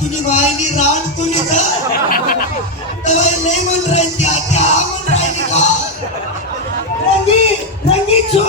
तुझी बाईनी रान तुली तर नाही म्हण राहायची आता हा म्हण राहिली का रंगी रंगी छो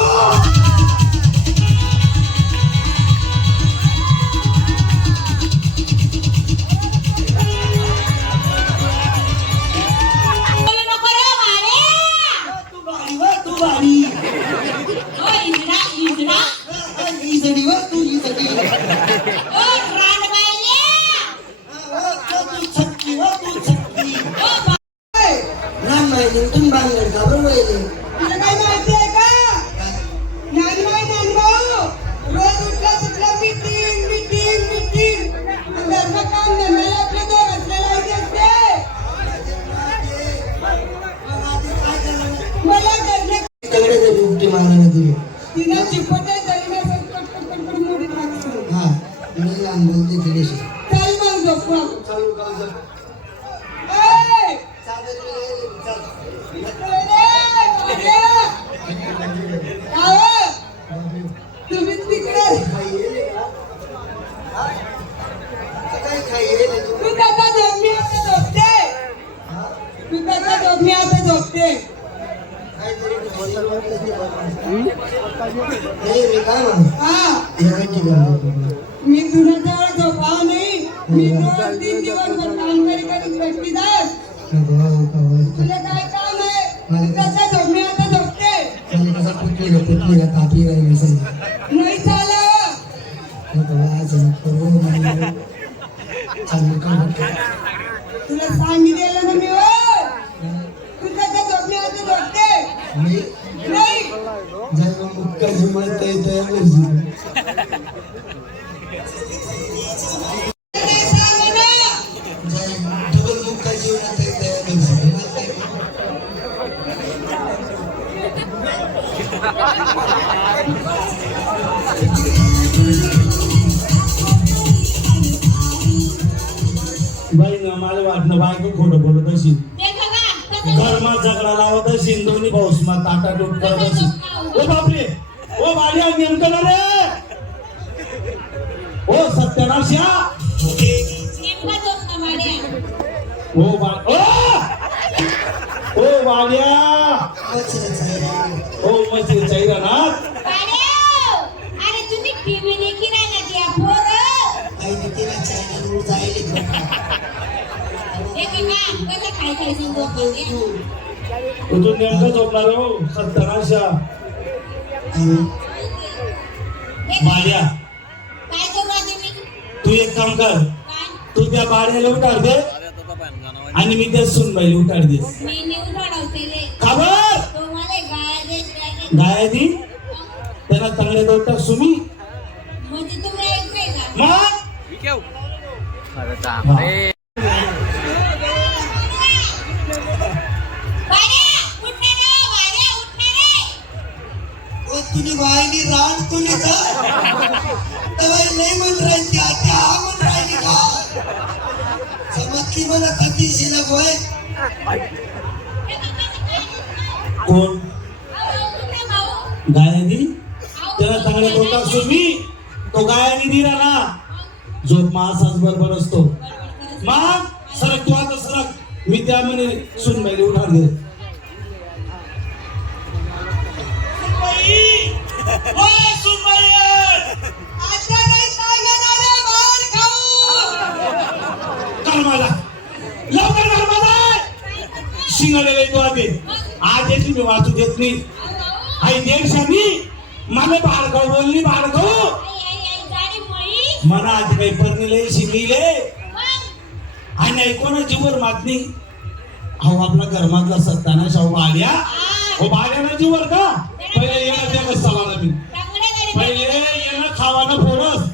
मी तुझ्या झोपाव नाही मी 2-3 दिवस काम करी व्यक्तीदास तुला काय काम आहे कसा झोप मी आता झोपते नाही चालत तुला सांगितलेलं ना मी तू कसा झोप मी आता झोपते नाही बाई ना मला वाटणं बायको खोटं बोलत अशी घरमा झगडा लावत अशी दोन्ही पाऊस मा ताटा टूट करत अशी ओ बापरे ओ बाळ्या नेमकं ना रे ओ सत्यानाश या ओ बाळ्या ओ मस्त चाहिए ना अरे तुम्ही टीव्ही देखी नाही ना त्या पोरं आई तिला चॅनल वर जायले काय सांगू तू नेमकं झोपणार हो सत्यानाश या बाळ्या काय करू तुम्ही तू एक काम कर तू त्या बाळ्याला उठार दे आणि मी त्या सुनबाईला उठार दे मी नेऊन वाढवते रे खबर तुम्हाला गाय दी त्यांना तंगडे दोटा सुमी म्हणजे तुम्ही ऐकते का मग तुझी बाईनी रान तुली तर नाही म्हण राहायची आता हा म्हण राहिली का समजली मला कधी शिल्लक होय कोण गायनी त्याला तंगडे दोटा सुमी तो गायनी दिला ना झोप मासाच बरोबर असतो मग सरक तू आता सरक मी त्या म्हणे सुनबाईला उठार दे शिंगाडे तो आधी आज याची मी वाचू देत नाही आई देशानी मला बाळगाव बोलली बाळगाव मला आधी काही परनिले शिंगीले आणि ऐकून जीवर मागणी अहो आपला घरमातला सत्ताना शाहू बाळ्या हो बाळ्याना जीवर का पहिले येणं त्या बसताना मी पहिले येणं खावानं फोडस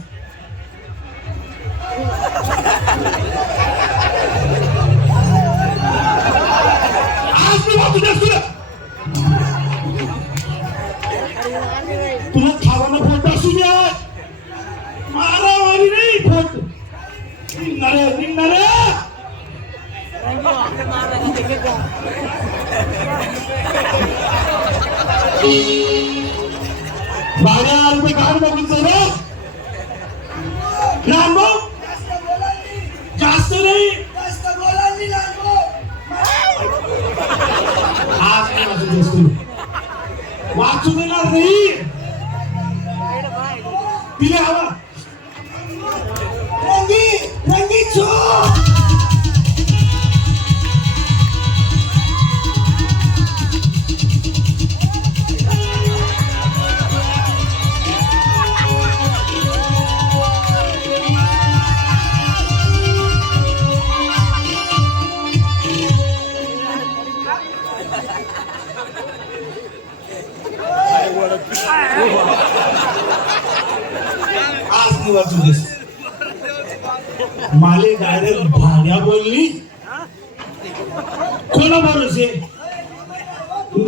तुला खावानं फोड असू द्या मारावारी नाही फोड निघणारे बाळ्या रुपये काढ बघून तिला हवा रंगी रंगी छो आज नाही वाचू देस माले डायरेक्ट भाड्या बोलली कोणा भरोसे तू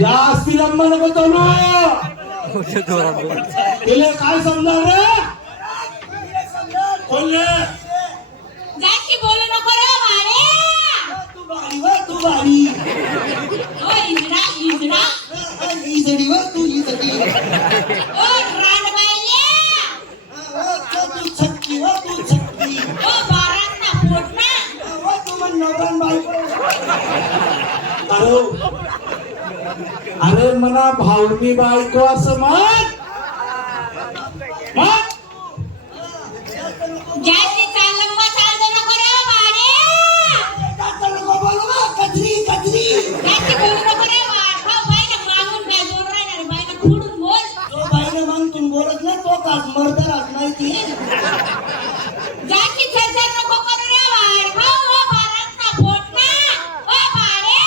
जास्ती लंबा नको चालू तिला काय समजा रे बोलले जास्ती बोलू नको रे वारे. तू बारी वा तू बारी ओ इजडा इजडा. इजडी वा तू इजडी ओ रानबाईले. तू छक्की वा तू छक्की ओ बारांना पोटना. वा तू मन नवरान बायको अरे मना भावनी बायको असं म्हण म्हण. जास्ती चाल लंबा चालू नको रे वारे. कचरी कचरी जास्ती बोलू नको रे वार. भाऊ बाईला मागून काय जोर राहणार रे. बाईला खोडून बोल. जो बाईने मग तुम बोलत ना तो कास मर्दर आज माहिती आहे जास्ती चर्चा नको करू रे वार. भाऊ ओ बारांना पोटना. ओ वारे.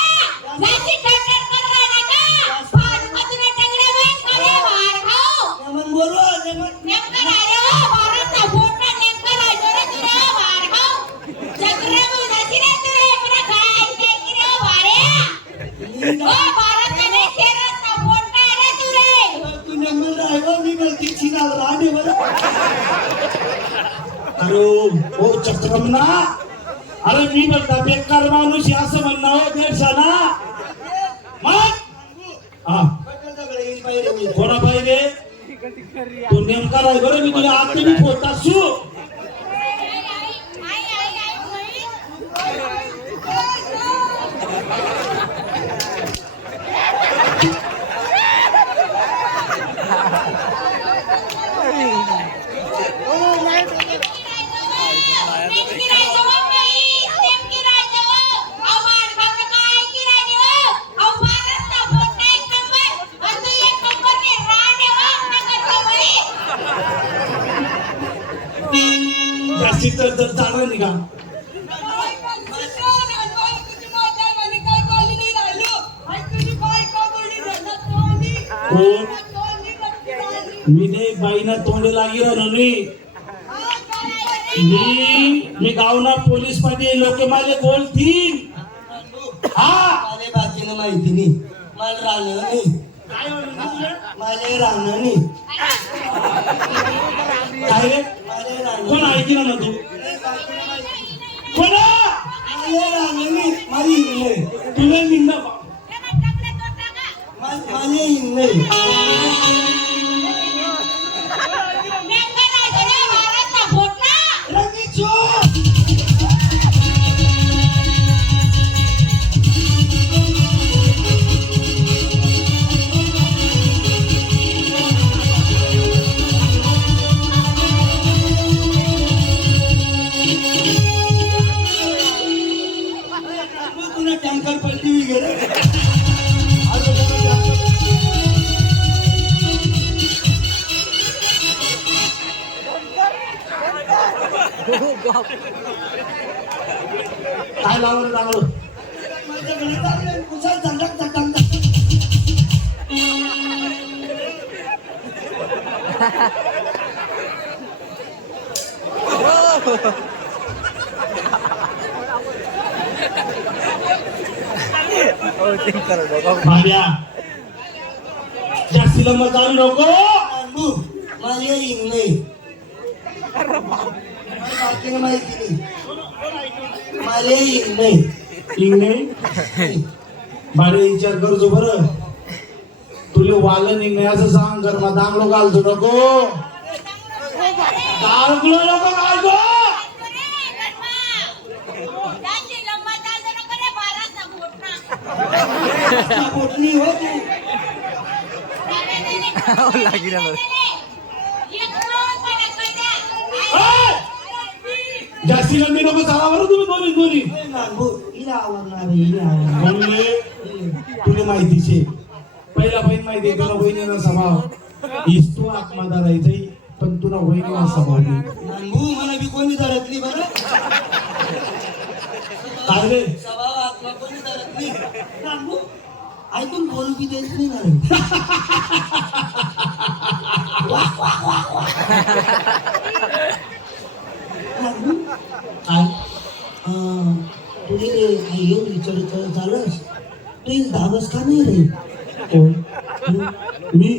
जास्ती चर्चा कर रे नका. फार मधुरे टंगडे बंद करे वार भाऊ. मग बोलवा मग नेमकं नाही रे ओ बारांना पोटना. नेमकं नाही रे तुला वार भाऊ. चक्रमू नसी रे तुरे. मला काय ऐकाय की रे वारे. ओ बारांना शेरांना पोटना रे तुरे. तू नेमल राहिलो मी गलती चिनाल राहणे बरं अरे ओ चक्रमना अरे मी बोलता बेकार माणूस आहे असं म्हणणं हो देशाना मग हा कोणा पाहिजे तू नेमका राय बरं मी तुला आता मी पोहत असू जास्ती तर चालणार नाही का कोण मी ने बाईना तोंडे लागी मी गावना पोलीस मध्ये लोक मला बोलतील हा मला बाकीनं माहिती नाही मला राहणं नाही काय म्हणलं मला राहणं नाही काय रे मला राहणं कोण ऐकी ना तू कोण मला राहणं नाही माझी नाही तुला निंद मला नाही रंगी छो तूने टैंकर पलटी हुई गे काय लावलं लावलं माझ्या घरात कुसाल झंडक झटक भाड्या जास्ती लंब चालू नको मला येईन नाही बाकीनं माहिती नाही मला येईन नाही इंगणे भाडे विचार करतो बरं तुले वालन इंगणे असं सांग कर मग दांगलो घालतो नको दांगलो नको घालतो पोटणी हो तू जास्ती लंबी नको चावा बरं तुम्ही दोन्ही नानभो हिला आवडणार आहे, हिला आवडणार. बोलले तुला माहितीचे पहिला बहीण माहिती आहे तुला वहिनीला स्वभाव इस्तो आत्मा धरायचंय पण तुला वहिनीला स्वभाव नाही नानभो मला बी कोणी धरतली बरं काय रे स्वभाव आत्मा कोणी धरतली नानभो ऐकून बोलू बी देत नाही ना नानभो काय तुझे आई विचार झालंस तू एक धावस का नाही रे कोण मी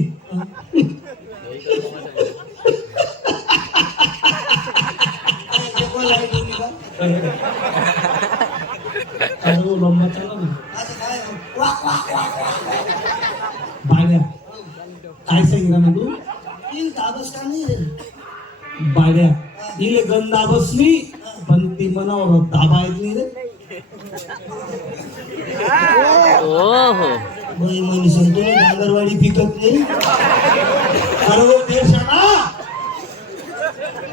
अरे लंबा चालला ना बाड्या काय सांगितलं ना तू धावस का नाही रे बाड्या इले गंदा बसली पण ती मनावर दाबा येत नाही रे बाई म्हणे सांगतो डांगरवाडी पिकत नाही अरे देशाना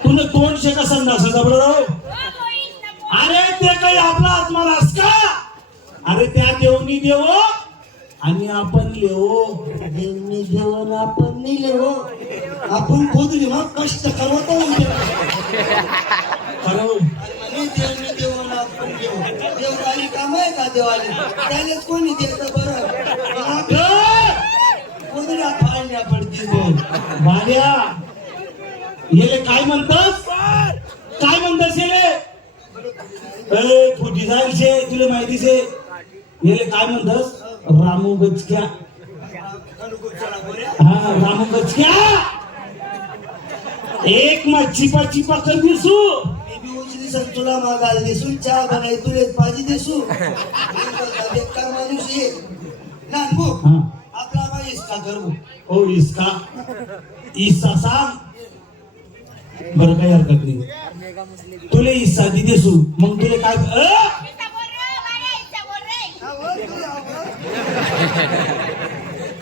तुला 200 का संडास जबड राव अरे ते काही आपला आत्मा रास का अरे त्या देवनी देव आणि आपण लेवो देवनी देवन आपण नाही लेवो आपण खोदली मग कष्ट करवतो खरं म्हणे देवनी देवन आपण देव देववाली काम आहे का देवाली त्यालाच कोणी देतं बरं कोणीला फाळण्या पडतील दोन भाड्या येले काय म्हणतस काय म्हणतस येले ए फुटी जायचे तुला माहितीचे येले काय म्हणतस रामू गचक्या हा रामू गचक्या एक मग चिपा चिपा कर दिसू मी बी उचली सर तुला मागायला दिसून चहा बनाय तुले भाजी दिसू बेकार माणूस ये नानभो हा आपला आम्हा इसका करू ओ इसका इसा सांग बरं काही हरकत नाही तुले इसा दी दिसू मग तुले काय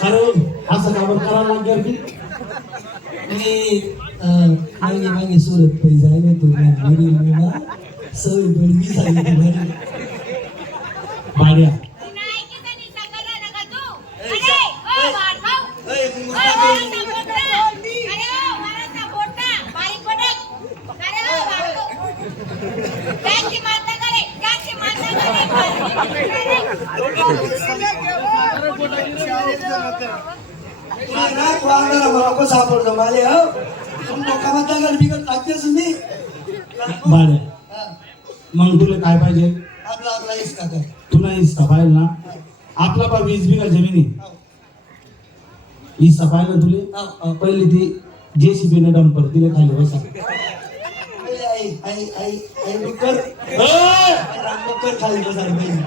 खरं असं का बरं करावं लागेल की मी मागे मागे सुरत पैसा आहे तुला सवय बडगी झाली तुम्हाला भाड्या मला सापडतो माले हो तुम लोकांना बिगत लागतेस मी भाड्या मग तुला काय पाहिजे आपला आपला इसका कर तुला हिस्सा पाहिजे ना आपला बा 20 बिघा जमीन आहे हिस्सा पाहिजे तुले पहिली ती JCB ने डंपर तिला खाली बसा आई आई आई आई डुक्कर डुक्कर खाली बसायला पाहिजे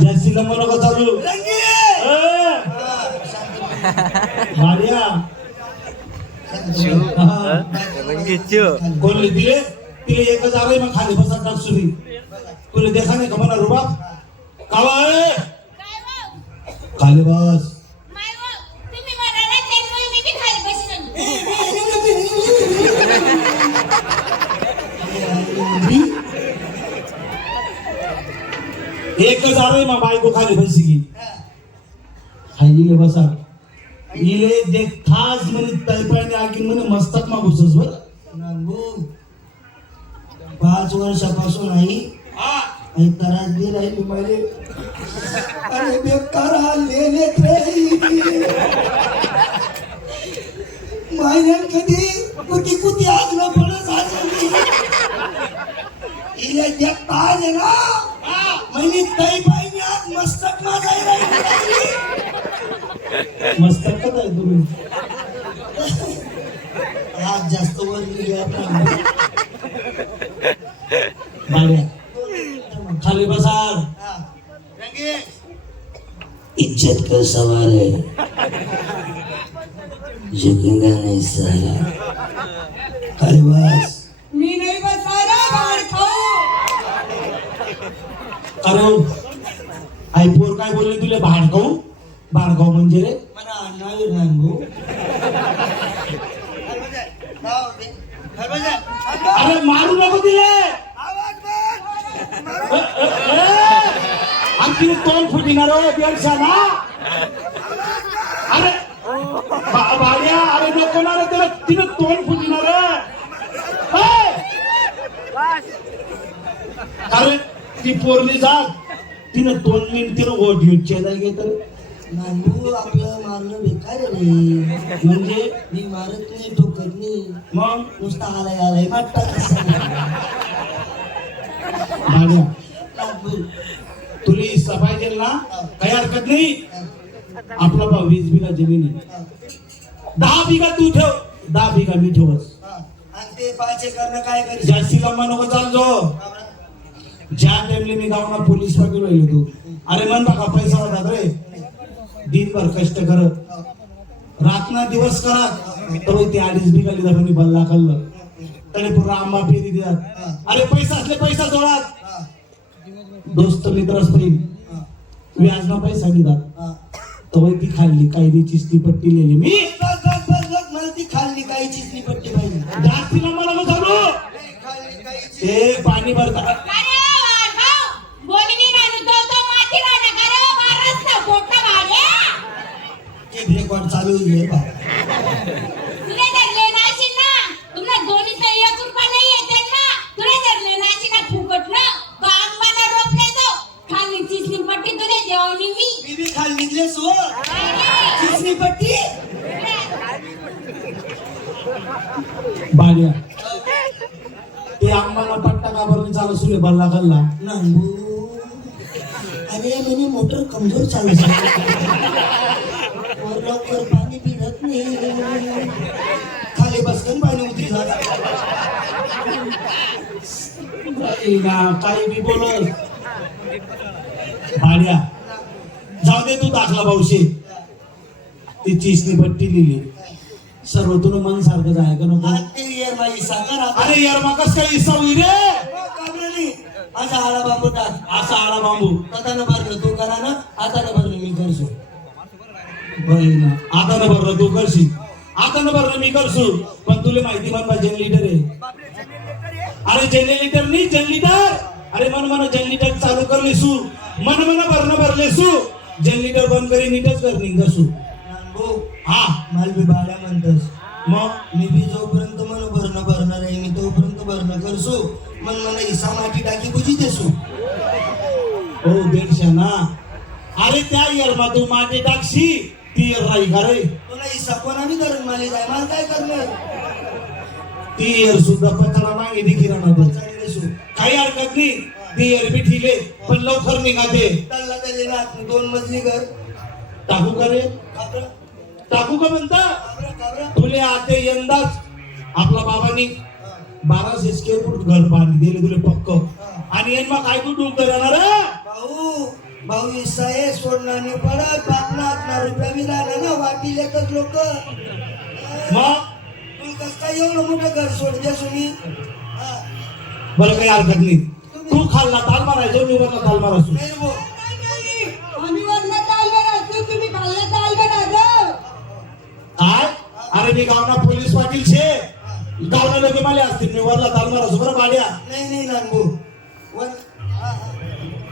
जास्ती लंब नको चालू भाड्या कोणले दिले तिले एकच आले मग खाली बसा टाक सुरी तुला देखा नाही का म्हणा रुबा कावा खाली बस एकच आले मग बायको खाली बसी की खाली बसा इले देख खास म्हणे तैपाने आखीन म्हणे मस्तक मा घुसस बर 5 वर्षापासून आई आई त्रास दे राहिली मला अरे बेकार लेले महिन्यात कधी कुती कुती आज न पडत इले देखता आहे ना महिने तई पाहिजे आज मस्तक मा जाई राहिली मस्तक का आहे तुम्ही आज जास्त वर गेली आपण भाड्या खाली बसा इज्जत का सवाल है झुकेगा नहीं साला. अरे बस मी नाही बसायला बाहेर खाऊ. अरे हो. आई पोर काय बोलली तुला भाडगाव? भाडगाव म्हणजे रे मला नाव नांबू. अरे मारू नको तिले. आणखी तोंड फुटिणार हो बेडशाला. अरे भाड्या अरे नको ना रे त्याला तिने तोंड फुटिणार. अरे ती पोरली जात तिनं तोंड नीन तिनं ओढ चेला घेत. नांबू आपलं मारणं बेकार आहे रे. म्हणजे मी मारत नाही ठोकत नाही मग नुसता आलाय वाटतं भाड्या नांबू. तुला हिस्सा पाहिजे ना काही हरकत नाही. आपला भाऊ 20 बिघा जमीन आहे. 10 बिघा तू ठेव 10 बिघा मी ठेवस. आणि ते 5 एकरनं काय करायचं? जास्ती लंबा नको चालतो. ज्या टाइमले मी गावना पोलीस पाटील राहिलो तू अरे मन बघा पैसा होता रे दिनभर कष्ट करत रात ना दिवस करत तर ते 2.5 बिघा लिदा पण बल्ला खाल्लं तरी पूर्ण आंबा पेरी देतात. अरे पैसा असले पैसा जोडात दोस्त मित्रच पाहिजे व्याज ना पैसा दितात तर ती खाल्ली काही चिस्ती पट्टी लिहिली मी. बस मला ती खाल्ली काही चिचणी पट्टी पाहिजे. जास्ती लंबा नको चालू. खाल्ली काही चिचणी. ते पाणी भरतात. अरे वाढगाव बोलणी नाही तो माती राजा करे मारस ना पोटा भाड्या. एक रेकॉर्ड चालू आहे बा. तुला धरले नाशी ना तुला दोन्हीचा 1 रुपया नाही येते ना. तुला धरले नाशी ना फुकट ना काम मला रोपले तो खाली चिसनी पट्टी तुला देवनी मी. मी बी खाल्लीतले सो चिचणी पट्टी. भाड्या ते आम्हाला पट्टा काबरने चालू सुले बल्ला खाल्ला. नांबू अरे मैंने मोटर कमजोर चालू और लवकर पाणी पिरत नाही. खाली बसकन पाणी उतरी जात. काही बी बोलत भाड्या जाऊ दे तू दाखला भाऊशी. ती चिसनी पट्टी लिहिली सर्व तुला मन सारखं जाय का नको. आज ते ये माई साखर आता. अरे यार मगच काही हिस्सा होई रे. काबरेली असा आळा बाबू टाक. असा आडा बांबू कथानं भरलं तू करा ना आता न भरलं मी करसो. ना आता न भरलं तू करशील आता न भरलं मी करसू. पण तुला माहिती मन जनरेटर आहे. अरे जनरेटर नाही जनरेटर. अरे मन जनरेटर चालू करले सू मन भरणं भरले सू जनरेटर बंद करी नीटच कर निघसू. नांबू हा मला बी भाड्या म्हणतस. मग मी बी जोपर्यंत मन भरणं भरणार आहे मी तोपर्यंत भरणं करसो. मला हिस्सा माती टाकी बुजी देसू. हो 150 ना. अरे त्या यरमा तू माटे टाकशी ती यर राही का रे. तुला हिस्सा कोणा बी धरून मला जाय मला काय करणार. ती यर सुद्धा पत्राला मागे देखील राहणार. चालले सू काही हरकत नाही. ती यर बी ठिले पण लवकर निघाते. तल्ला त्याले ना 2 मजली घर. टाकू का रे काबरं टाकू का म्हणता. काबरं तुले आते यंदाच आपला बाबांनी 1200 स्क्वेअर फूट घर बांधली दिले तुले पक्क. आणि यंदा काय तू डुंक राहणार भाऊ हिस्सा आहे सोडणार नाही पडत. 5 रुपया बी राहिला ना वाटील एकच लोक. मग तू कस काय एवढं मोठं घर सोड द्या सुनी. बरं काही हरकत नाही. तू खाल्ला ताल मारायचो मी वरला ताल मारायचो. नाही रे भाऊ. आम्ही वरनं तालवर असतो तुम्ही खाल्ला तालवर आलो. काय अरे मी गावना पोलीस पाटील छे गावना लोक मला असतील मी वरला ताल मारायचो बरं भाड्या. नाही नांबू वर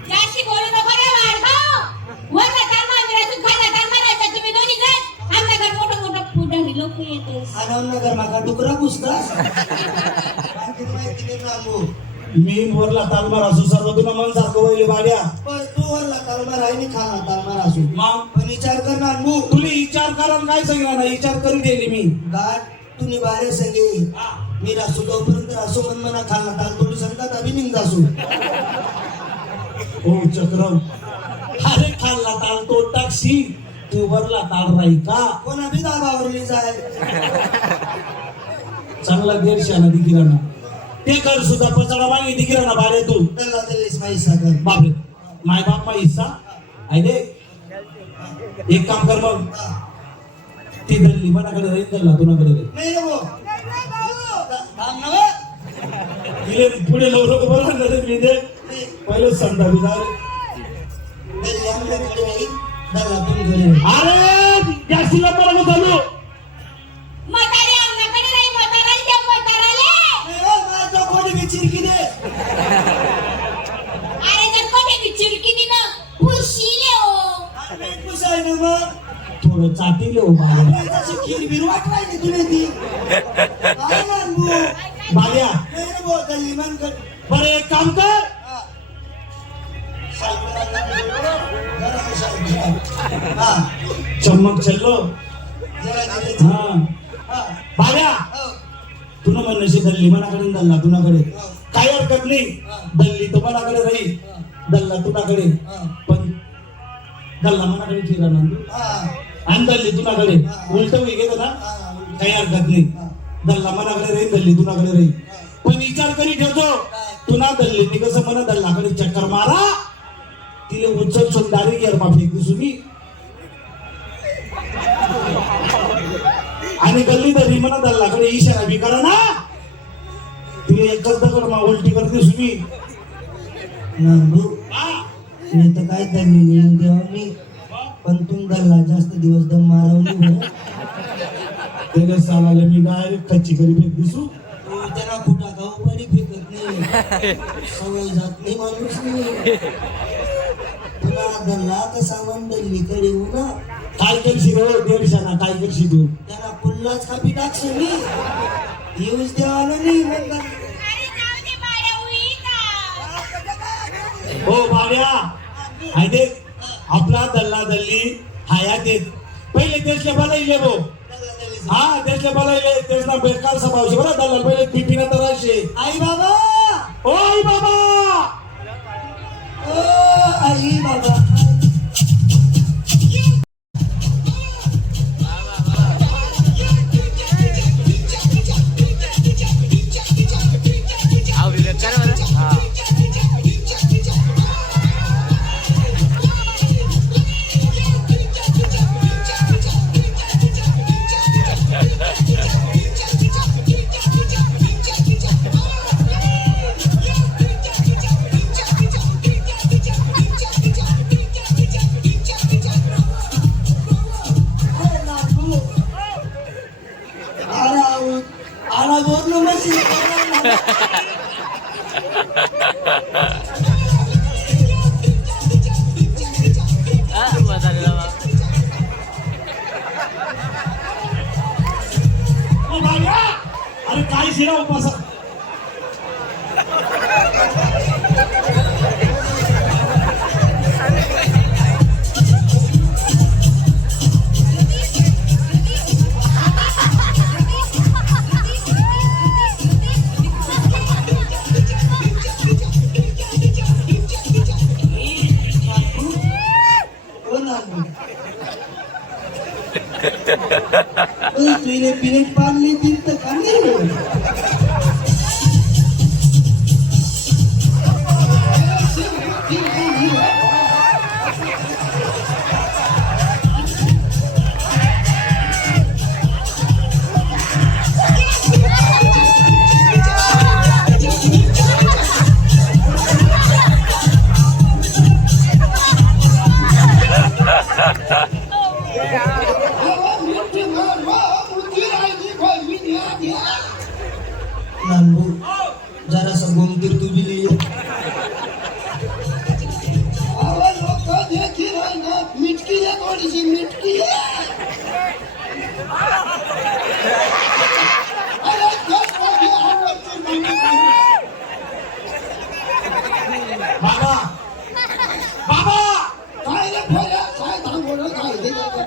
जास्ती बोलू नको रे वाढगाव. वरला तालमा विरातून खाल्ला तालमा राजा तुम्ही दोन्ही जण. आमच्या घर मोठं पुढे लोक येतात. आनंदनगर माका डुकरा पुसतास. माहिती नाही नांबू. मी वरला ताल मारायचो सर्व तुला मन सारखं वहिले भाड्या. पण तू वरला तालमार आहे मी खाला तालमार असू. मग पण विचार कर नांबू. तुला विचार करा काय सांगितलं ना विचार करून दिली मी. गाठ तुम्ही बाहेर संगे मी रासू तोपर्यंत रासू मन मना खाला ताल थोडी सांगतात अभि निघ असू. हो चक्रम अरे खाल्ला ताल तो टाकशी तू वरला ताल राही का. कोणा बी दाबावरली जाय. चांगला 150 दिगिराना ते कर सुद्धा पचाडा मागे दिगिराना भाड्या तू. त्याला दिलीस माई सागर. बापरे माय बाप मा हिस्सा आहे दे. एक काम कर मग ती दल्ली मनाकडे राहील दल्ला तुनाकडे राहील नाही रे भाऊ थांब ना बा. तिले पुढे लवकर बरोबर मी दे पहिले समजा बिजार दल्ली आमच्याकडे राहील, दल्ला तुमच्याकडे राहील. अरे जास्ती लंबर चालू म्हातारे अंगाकडे नाही म्हाताराला त्या म्हाताराले नाही हो, माझा कोणी बी चिरकी दे. अरे जर कोणी की चिडकी दिनं फुशीले हो नाही पुसाय ना मग. थोडं चाटीले हो बाळ्या नाही तशी खीर बीर वाटवायची तुला ती. काय मानबू? बाळ्या नाही रे भाऊ, दल्ली मानकर. बरं एक काम कर हा. जरा शांत. हा. चम्मक चल्लो जरा दिले. हा हा. बाळ्या हो. तुला म्हणण्याशी दल्ली मनाकडे दल्ला तुनाकडे हो. काही हरकत नाही हा. दल्ली तो मनाकडे राहील हा. दल्ला तुनाकडे हा. पण दल्ला मनाकडे फिरा ना हा. आणि दल्ली तुनाकडे हा. उलट गेलं ना हा. काही हरकत नाही हा. दल्ला मनाकडे राहील दल्ली तुनाकडे राहील पण विचार करी ठेवतो तुना दल्ली कसं म्हणा दल्लाकडे चक्कर मारा तिले उचल सुंदारी गरमा फेकू सुनी आणि गल्ली दरी म्हणा दल्लाकडे इशारा बी करा ना तिने एकच दगड मा उलटी करते सुनी नानबू, मी तर काय दल्ली नेऊन देवा मी, पण तुम दल्ला जास्त दिवस दम मारवली हो. त्याला सालाला मी डायरेक्ट कच्ची करी फेक दिसू तू त्यांना कुठा गाऊ पडी फेकत नाही, सवय जात नाही माणूस नाही. तुला दल्ला कसा म्हण दल्लीकडे येऊ ना, काय करशी रे दीडशाना काय करशी तू त्यांना पुल्लाच कापी टाकशे मी, येऊच देवाला नाही म्हणतात. अरे जाऊ दे बाळा उई का हो बावड्या हाय देख आपला दल्ला दल्ली हयात येत पहिले देशले बलाइले भो दल्ला दल्लीचं. हा देशले बलाइले देशना बेकार स्वभावशी बरं दल्ला पहिले पिपिना तराशे आई बाबा, ओय बाबा ओ आई बाबा. आला बोर न मशीन. ओ बावड्या अरे काय शिरा उपास तुझे पिलेट पाडली ती तर का नाही. नानबू, जरासा गोमतीर तू बी लिहिली. मिटकी द्या थोडीशी मिटकी द्या. बाबा बाबा काय रे खोल्या, काय धांगोडं काय हे काय?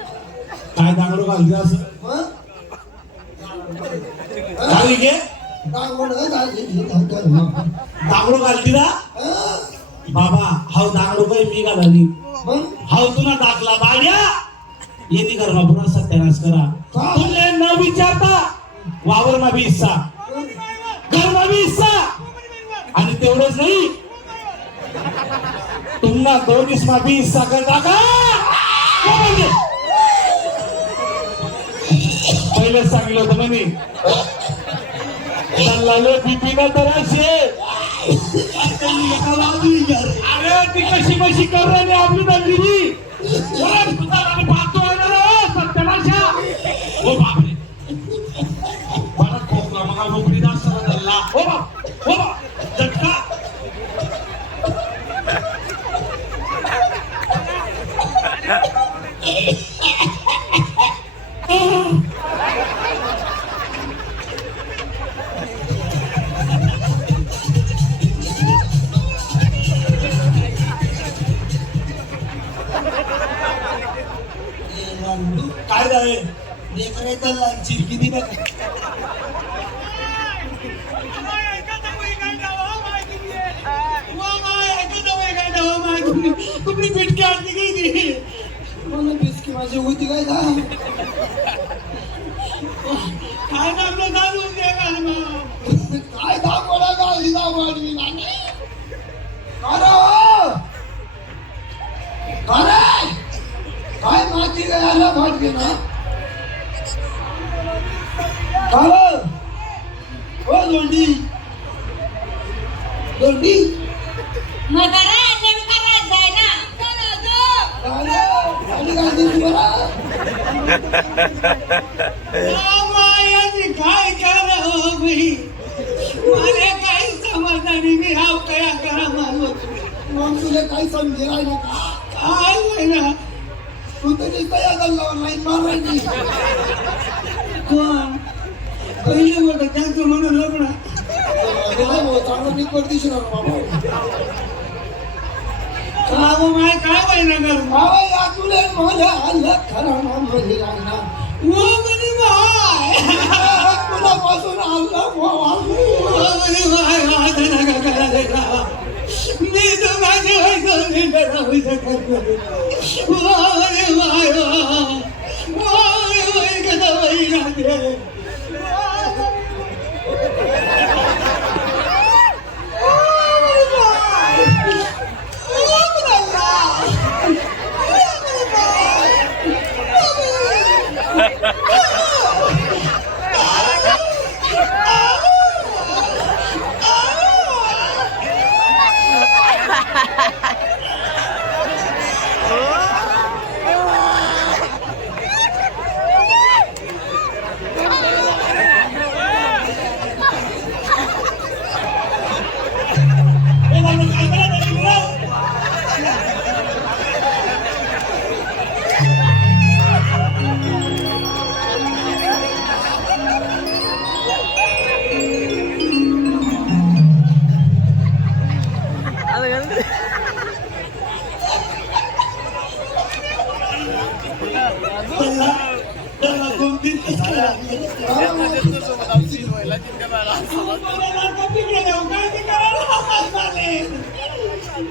काय दांगडो घालते असं हं? काय घे धांगोडं काय हे धांगोडं. दांगडो घालती ना हं? बाबा हाव दांगडो काही मी घालानी मग हाव तुला टाकला बाड्या येते करा पुन्हा सत्यानाश करा तुले न विचारता वावर मा बी हिस्सा घर मा बी हिस्सा आणि तेवढंच नाही तुम्हाला दोन्हीस मा बी हिस्सा कर टाका पहिलेच सांगितलं होतं म्हणे चालला बिपिना तर असे अरे ती कशी कशी कर रे आपली दंगिरी पाहतो सत्यनाशा हो बापरे मला खोकला मला नोकरी दाखला चालला हो बाप झटका काय झाले लेकरायचं चिरकी दिलं कुठली पिटकी आणली गेली मला बिस्की माझी होती काय का काय आपलं घालून दे काय दाखवला गाडी दाखवली नानी काय माती यायला भाटली ना हो दोंडी दोंडी म्हातारा नेमका रात जाय ना गाडी गाडी बरा मायाची काय करा मी मला काही समजणारी मी हाव कया करा मग तुला काही समजे राहिलं का काय होईना तू तरी तया गल्ला लाईन मारायची कोण पहिले होतं त्यांचं म्हणून लग्न चांगलं मी परदेशी राहतो बाबा माय काय पाहिजे कर बाबा या तुले मला आलं खरं म्हणजे राहिना वो म्हणे माय तुलापासून आलं म्हणे माय माझं नका करायला मी तर माझी वैद्य राहू शकत म्हणे माय कदा वही राहते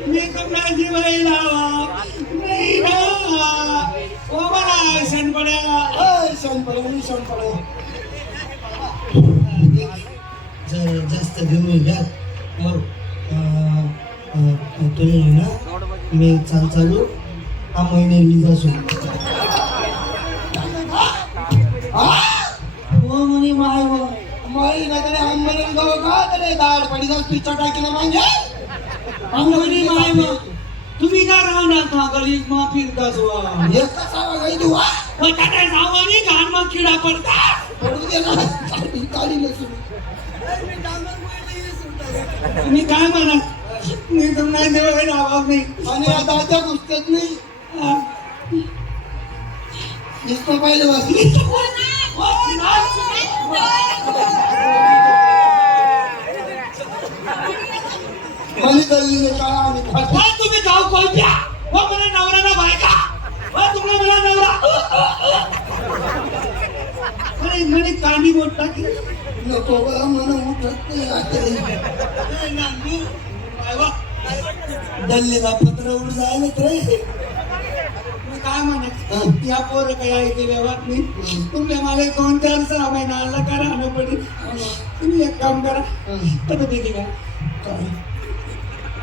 मी तुम्हाला जीवाई लावा नाही ना ओ मला सण पडेगा सण पडे जर जास्त घेऊन घ्या मग तुम्ही ना मी चालू हा महिने मी जासू ओ म्हणे माय माई नकडे आंबरण गाव का तरी दाड पडीचा पिच्चा टाकीला मांगे म्हणे माय तुम्ही का राहणार का गली मा फिरता जुवा एक कसा गई दुआ बटाटा सावानी घाण मा किडा पडता पडू दे ना काढी नसून तुम्ही काय म्हणा मी तुम्हाला देवाला आवाज नाही आणि आता त्या पुस्तक नाही नुसतं पाहिलं बसली मला चाललेलं काय आणि काय तुम्ही गाव कोणत्या हो मला नवरा ना बायका हो तुम्हाला मला नवरा म्हणे कांडी बोट टाकली नको बा मला उठत नाही आता दल्लीला पत्र उड जायला रे काय म्हणत या पोरं काही ऐकल्या बातमी तुमच्या मला 2-4 महिना आला करा न पडी तुम्ही एक काम करा तर देते का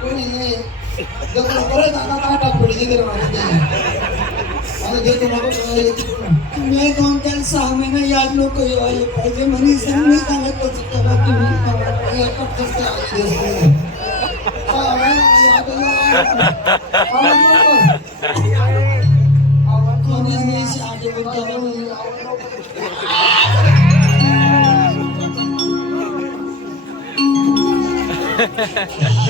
कोणी नाही परत आता काय टाक पडली गेलं मला घेतो नको मी 2-4-6 महिने याद नको यायला पाहिजे म्हणे मी सांगत होतो तेव्हा तुम्ही एकच Ha ha ha.